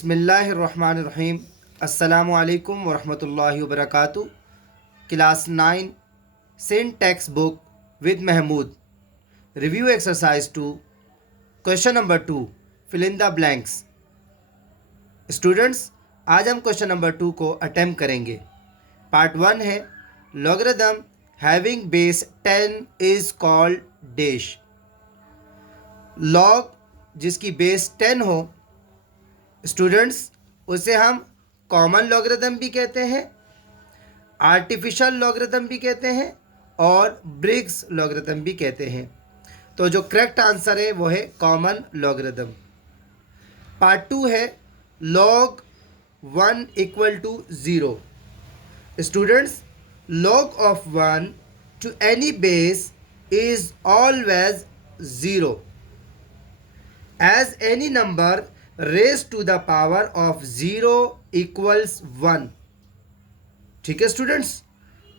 बिस्मिल्लाहिर्रहमानिर्रहीम। अस्सलामु अलैकुम वरहमतुल्लाहि वबरकातुहू। Class 9 sent text book with Mahmood. Review exercise 2, question number 2, fill in the blanks. Students, आज हम क्वेश्चन नंबर 2 को अटेम्प्ट करेंगे। पार्ट 1 है logarithm having base 10 is called dash. Log जिसकी बेस 10 हो स्टूडेंट्स, उसे हम कॉमन लॉगरिथम भी कहते हैं, आर्टिफिशियल लॉगरिथम भी कहते हैं और ब्रिग्स लॉगरिथम भी कहते हैं। तो जो करेक्ट आंसर है वो है कॉमन लॉगरिथम। पार्ट 2 है log 1 equal to 0। Students, log of 1 to any base is always 0 as any number raised to the power of 0 equals 1। ठीक है स्टूडेंट्स,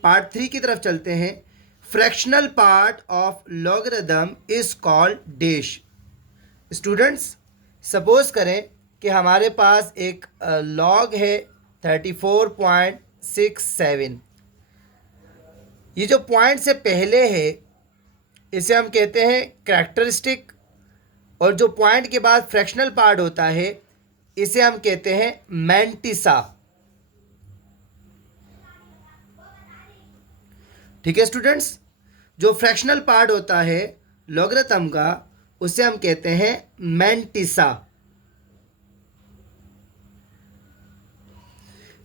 पार्ट 3 की तरफ चलते हैं। Fractional part of logarithm is called dash. Students, suppose करें कि हमारे पास एक लॉग है 34.67। ये जो पॉइंट से पहले है इसे हम कहते हैं कैरेक्टरिस्टिक, और जो पॉइंट के बाद फ्रैक्शनल पार्ट होता है इसे हम कहते हैं मैंटिसा। ठीक है स्टूडेंट्स, जो फ्रैक्शनल पार्ट होता है लॉगरिथम का उसे हम कहते हैं मैंटिसा।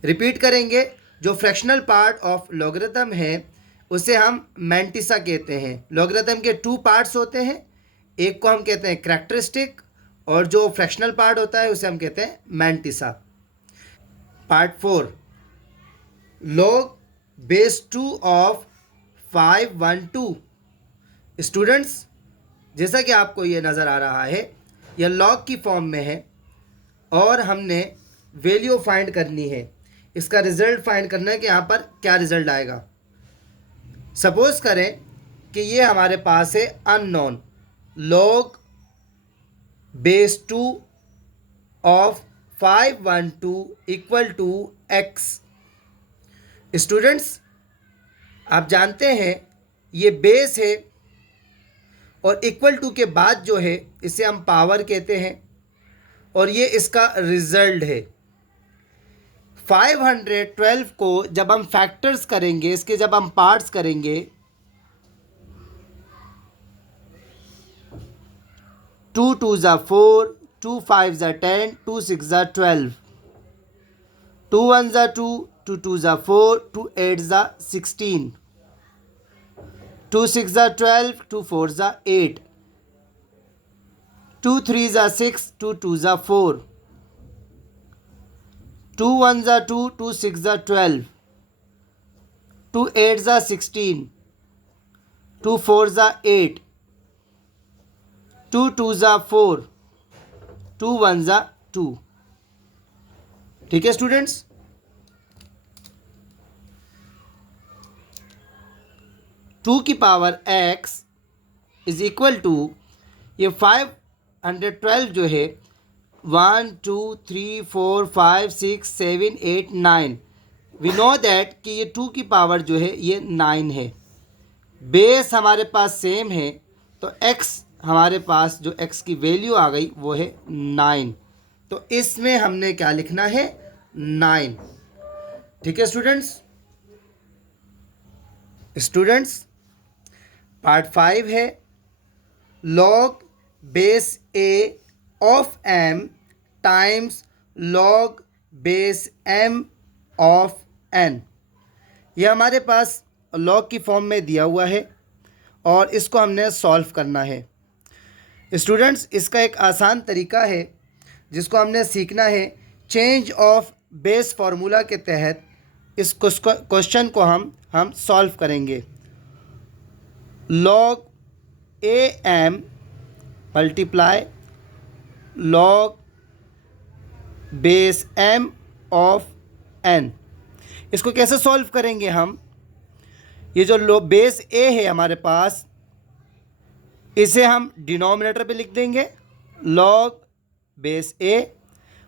रिपीट करेंगे, जो फ्रैक्शनल पार्ट ऑफ लॉगरिथम है उसे हम मैंटिसा कहते हैं। लॉगरिथम के 2 पार्ट्स होते हैं, एक को हम कहते हैं कैरेक्टरिस्टिक और जो फ्रैक्शनल पार्ट होता है उसे हम कहते हैं mantissa. Part 4 log base 2 of 512। Students, जैसा कि आपको ये नज़र आ रहा है यह लॉग की फॉर्म में है और हमने वैल्यू फाइंड करनी है, इसका रिज़ल्ट फाइंड करना है कि यहाँ पर क्या रिज़ल्ट आएगा। सपोज करें कि ये हमारे पास है unknown log base 2 of 512 equal to x। Students, आप जानते हैं ये बेस है और इक्वल टू के बाद जो है इसे हम पावर कहते हैं और ये इसका रिजल्ट है। 512 को जब हम फैक्टर्स करेंगे, इसके जब हम पार्ट्स करेंगे, 2 2 ज़ा 4, 2 5 ज़ा 10, 2 6 ज़ा 12, 2 1 ज़ा 2, 2 2 ज़ा 4, 2 8 ज़ा 16, 2 6 ज़ा 12, 2 4 ज़ा 8, 2 3 ज़ा 6, 2 2 ज़ा 4, 2 1 ज़ा 2, 2 6 ज़ा 12, 2 8 ज़ा 16, 2 4 ज़ा 8, 2 2 ज़ा 4, 2 1 ज़ा 2। ठीक है स्टूडेंट्स, टू की power x is equal to ये 512 जो है 1 2 3 4 5 6 7 8 9। वी नो दैट कि ये 2 की पावर जो है ये 9 है। बेस हमारे पास सेम है तो x हमारे पास जो x की वैल्यू आ गई वो है 9। तो इसमें हमने क्या लिखना है 9। ठीक है स्टूडेंट्स, पार्ट 5 है log base a of m times log base m of n। यह हमारे पास लॉग की फॉर्म में दिया हुआ है और इसको हमने सॉल्व करना है। स्टूडेंट्स, इसका एक आसान तरीका है जिसको हमने सीखना है। चेंज ऑफ बेस फार्मूला के तहत इस क्वेश्चन को हम सॉल्व करेंगे। Log am multiply log base m of n। इसको कैसे सॉल्व करेंगे हम? ये जो बेस a है हमारे पास, इसे हम डिनोमिनेटर पे लिख देंगे लॉग बेस a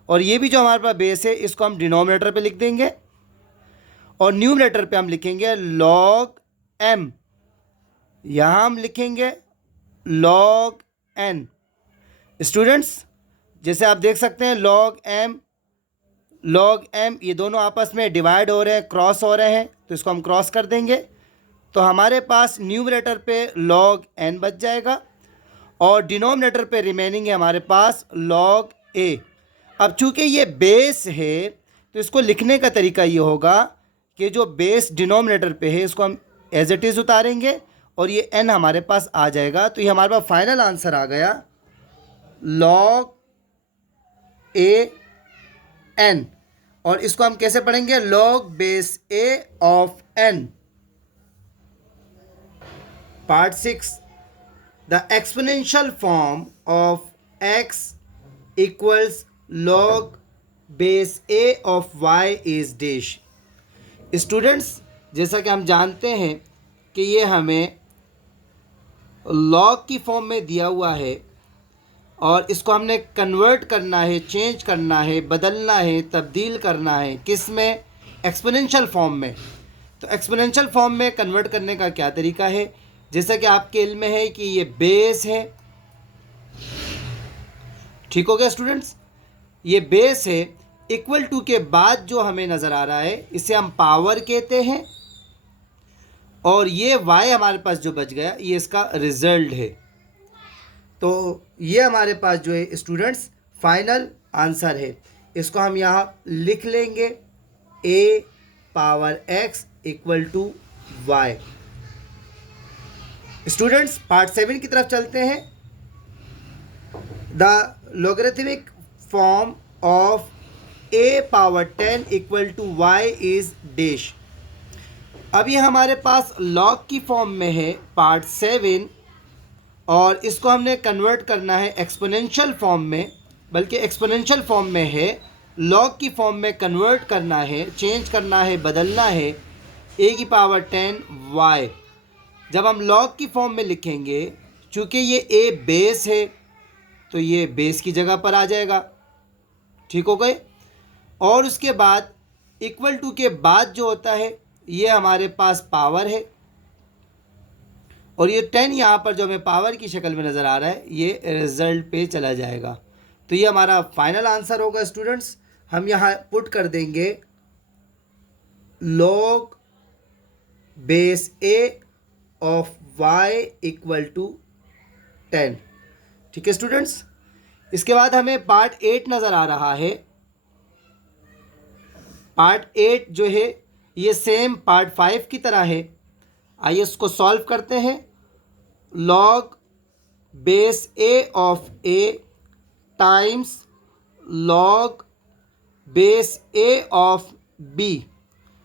और ये भी जो हमारे पास बेस है इसको हम डिनोमिनेटर पे लिख देंगे और न्यूमरेटर पे हम लिखेंगे log m। यहाँ हम लिखेंगे log n। स्टूडेंट्स जैसे आप देख सकते हैं log m ये दोनों आपस में डिवाइड हो रहे हैं, क्रॉस हो रहे हैं, तो इसको हम क्रॉस कर देंगे तो हमारे पास न्यूमरेटर पे log n बच जाएगा और डिनोमिनेटर पे रिमेनिंग है हमारे पास log a। अब चूंकि ये बेस है तो इसको लिखने का तरीका ये होगा कि जो बेस डिनोमिनेटर पे है इसको हम एज इट इज़ उतारेंगे और ये n हमारे पास आ जाएगा। तो ये हमारे पास फाइनल आंसर आ गया log a n। और इसको हम कैसे पढ़ेंगे? log base a of n। Part 6 the exponential form of x equals log base a of y is dash. Students जैसा कि हम जानते हैं कि ये हमें log की फॉर्म में दिया हुआ है और इसको हमने कन्वर्ट करना है, चेंज करना है, बदलना है, तब्दील करना है, किस में? एक्सपोनेंशियल फॉर्म में। तो एक्सपोनेंशियल फॉर्म में कन्वर्ट करने का क्या तरीका है? जैसा कि आपके इल्म में है कि ये बेस है, ठीक हो गया स्टूडेंट्स? ये बेस है, इक्वल टू के बाद जो हमें नज़र आ रहा है इसे हम पावर कहते हैं और ये y हमारे पास जो बच गया ये इसका रिजल्ट है। तो ये हमारे पास जो है स्टूडेंट्स फाइनल आंसर है। इसको हम यहाँ लिख लेंगे a power x equal to y। Students part 7 की तरफ चलते हैं। The logarithmic form of a power 10 equal to y is dash. अब ये हमारे पास लॉग की फॉर्म में है पार्ट 7 और इसको हमने कन्वर्ट करना है एक्सपोनेंशियल फॉर्म में, बल्कि एक्सपोनेंशियल फॉर्म में है, लॉग की फॉर्म में कन्वर्ट करना है, चेंज करना है, बदलना है a की पावर 10 y। जब हम लॉग की फॉर्म में लिखेंगे चूँकि ये a बेस है तो ये बेस की जगह पर आ जाएगा, ठीक हो गए? और उसके बाद इक्वल टू के बाद जो होता है ये हमारे पास पावर है और ये 10 यहाँ पर जो हमें पावर की शक्ल में नज़र आ रहा है ये रिज़ल्ट पे चला जाएगा। तो ये हमारा फाइनल आंसर होगा स्टूडेंट्स। हम यहाँ पुट कर देंगे log base a of y equal to 10। ठीक है स्टूडेंट्स? इसके बाद हमें पार्ट 8 नज़र आ रहा है। पार्ट 8 जो है ये सेम पार्ट 5 की तरह है। आइए इसको सॉल्व करते हैं। log base a of a times log base a of b,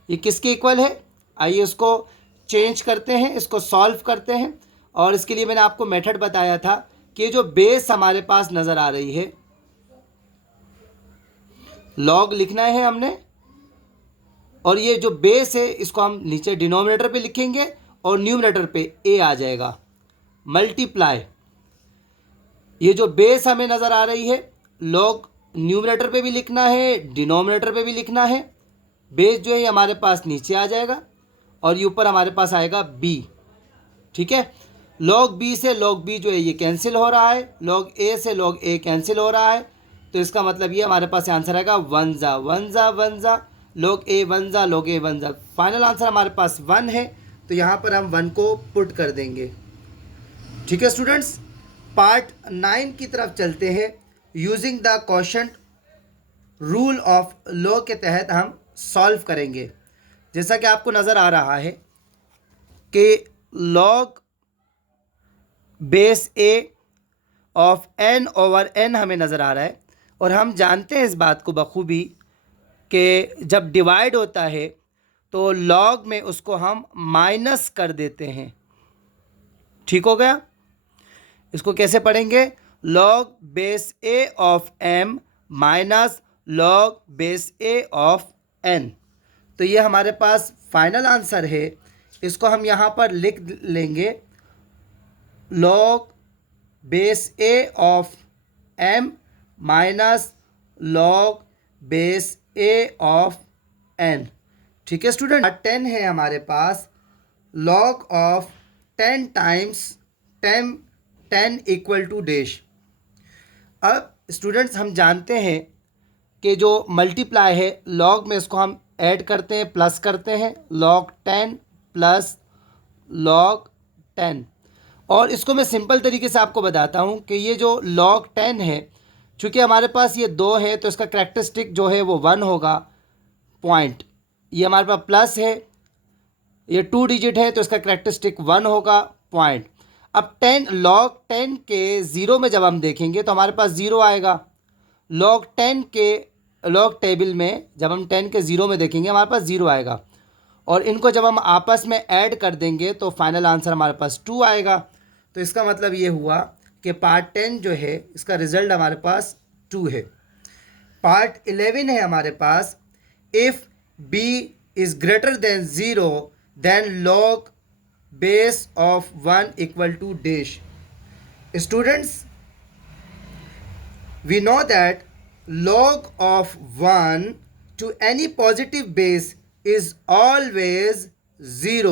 ये किसके इक्वल है? आइए इसको चेंज करते हैं, इसको सॉल्व करते हैं। और इसके लिए मैंने आपको मेथड बताया था कि जो बेस हमारे पास नज़र आ रही है log लिखना है हमने और ये जो बेस है इसको हम नीचे डिनोमिनेटर पे लिखेंगे और न्यूमरेटर पे a आ जाएगा, मल्टीप्लाई। ये जो बेस हमें नज़र आ रही है log न्यूमरेटर पे भी लिखना है, डिनोमिनेटर पे भी लिखना है। बेस जो है हमारे पास नीचे आ जाएगा और ये ऊपर हमारे पास आएगा b, ठीक है? log b से log b जो है ये कैंसिल हो रहा है, log a से log a कैंसिल हो रहा है, तो इसका मतलब ये हमारे पास आंसर आएगा 1 ज़ा 1 ज़ा 1 ज़ा log a 1 ज़ा log a 1 ज़ा। फाइनल आंसर हमारे पास 1 है तो यहाँ पर हम 1 को पुट कर देंगे। ठीक है स्टूडेंट्स? पार्ट 9 की तरफ चलते हैं। Using the quotient rule of law के तहत हम सॉल्व करेंगे। जैसा कि आपको नज़र आ रहा है कि log base a of n over n हमें नज़र आ रहा है और हम जानते हैं इस बात को बखूबी कि जब डिवाइड होता है तो log में उसको हम माइनस कर देते हैं। ठीक हो गया? इसको कैसे पढ़ेंगे? log base a of m minus log base a of n। तो ये हमारे पास फाइनल आंसर है। इसको हम यहाँ पर लिख लेंगे log base a of m minus log base a of n। ठीक है स्टूडेंट, 10 है हमारे पास, log of 10 times 10 equal to dash. अब स्टूडेंट्स हम जानते हैं कि जो मल्टीप्लाई है log में इसको हम ऐड करते हैं, प्लस करते हैं, log 10 प्लस log 10। और इसको मैं सिंपल तरीके से आपको बताता हूँ कि ये जो log 10 है, चूँकि हमारे पास ये 2 है तो इसका करेक्टरिस्टिक जो है वो 1 होगा, पॉइंट। ये हमारे पास प्लस है, ये 2 डिजिट है तो इसका करेक्टरिस्टिक 1 होगा, पॉइंट। अब 10 log 10 के ज़ीरो में जब हम देखेंगे तो हमारे पास ज़ीरो आएगा। log 10 के log टेबल में जब हम 10 के ज़ीरो में देखेंगे हमारे पास ज़ीरो आएगा, और इनको जब हम आपस में ऐड कर देंगे तो फाइनल आंसर हमारे पास 2 आएगा। तो इसका मतलब ये हुआ कि पार्ट 10 जो है इसका रिजल्ट हमारे पास 2 है। पार्ट 11 है हमारे पास, if b is greater than 0 then log base of 1 equal to dash. Students, we know that log of 1 to any positive base is always 0.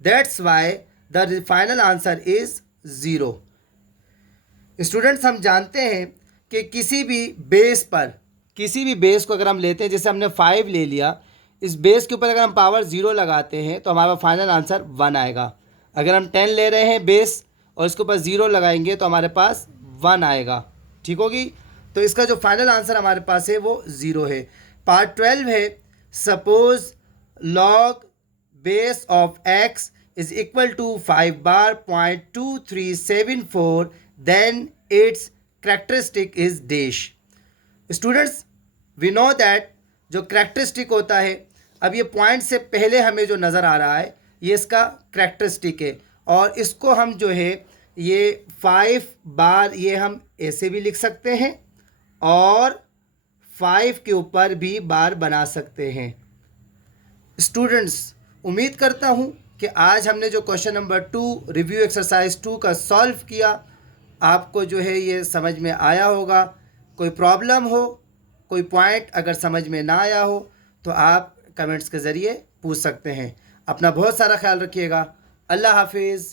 That's why the final answer is 0. Students, हम जानते हैं कि किसी भी base को अगर हम लेते हैं, जैसे हमने 5 ले लिया, इस बेस के ऊपर अगर हम पावर 0 लगाते हैं तो हमारा फाइनल आंसर 1 आएगा। अगर हम 10 ले रहे हैं बेस और इसके ऊपर 0 लगाएंगे तो हमारे पास 1 आएगा। ठीक होगी, तो इसका जो फाइनल आंसर हमारे पास है वो 0 है। पार्ट 12 है, suppose log base of x is equal to 5 बार 0.2374 then its characteristic is dash. Students, we know that जो करेक्टरिस्टिक होता है, अब ये पॉइंट से पहले हमें जो नज़र आ रहा है ये इसका करेक्टरिस्टिक है, और इसको हम जो है ये 5 बार ये हम ऐसे भी लिख सकते हैं और 5 के ऊपर भी बार बना सकते हैं। स्टूडेंट्स, उम्मीद करता हूँ कि आज हमने जो क्वेश्चन नंबर 2 रिव्यू एक्सरसाइज 2 का सॉल्व किया, आपको जो है ये समझ में आया होगा। कोई प्रॉब्लम हो, कोई पॉइंट अगर समझ में ना आया हो तो आप कमेंट्स के ज़रिए पूछ सकते हैं। अपना बहुत सारा ख्याल रखिएगा। अल्लाह हाफिज़।